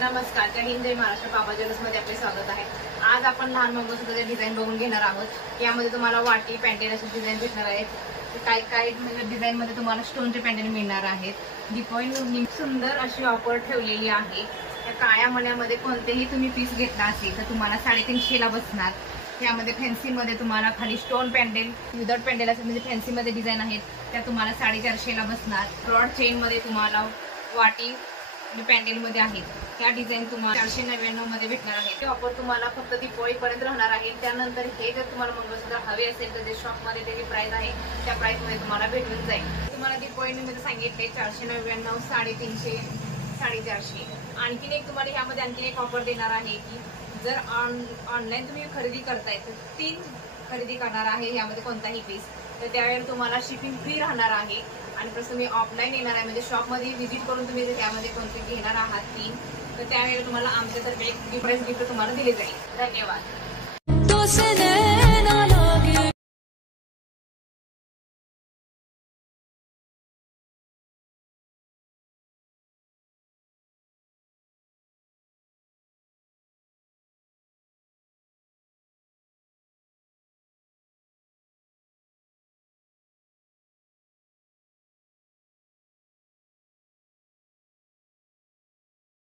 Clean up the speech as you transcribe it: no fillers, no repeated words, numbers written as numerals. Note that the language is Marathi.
नमस्कार, जय हिंद, जय महाराष्ट्र. बाबा ज्वेलर्स मध्ये आपले स्वागत आहे. आज आपण लहान मंगळसूत्राचे डिझाईन बघून घेणार आहोत. यामध्ये तुम्हाला वाटी पॅन्डेल असे डिझाईन भेटणार आहेत. काही काही म्हणजे डिझाईन मध्ये तुम्हाला स्टोनचे पॅन्डेल मिळणार आहेत. दीपावली सुंदर अशी ऑफर ठेवलेली आहे. या काळ्या मण्यामध्ये कोणतेही तुम्ही पीस घेतला असेल तर तुम्हाला 350 ला बसणार. यामध्ये फॅन्सी मध्ये तुम्हाला खाली स्टोन पॅन्डेल विदाउट पॅन्डेल असे म्हणजे फॅन्सी मध्ये डिझाईन आहेत त्या तुम्हाला 450 ला बसणार. ब्रॉड चेन मध्ये तुम्हाला वाटी पॅन्डेल मध्ये आहेत. या डिझाईन तुम्हाला 499 मध्ये भेटणार आहे. हे ऑफर तुम्हाला फक्त दीपावलीपर्यंत राहणार आहे. त्यानंतर हे जर तुम्हाला मंगळसूत्र हवे असेल तर जे शॉप मध्ये त्याची प्राइस आहे त्या प्राइस मध्ये तुम्हाला भेटून जाईल. तुम्हाला दीपावलीमध्ये सांगितले 499, 350, 450. आणखीन एक तुम्हाला ह्यामध्ये आणखीन एक ऑफर देणार आहे की जर ऑनलाईन तुम्ही खरेदी करताय तर 3 खरेदी करणार आहे यामध्ये कोणताही पीस तर त्यावेळेला तुम्हाला शिपिंग फ्री राहणार आहे. आणि तसं तुम्ही ऑफलाईन येणार आहे म्हणजे शॉपमध्ये व्हिजिट करून तुम्ही जर त्यामध्ये कोणते घेणार आहात 3 तर त्यावेळेला तुम्हाला आमच्यातर्फे एक गिफ्ट तुम्हाला दिले जाईल. धन्यवाद.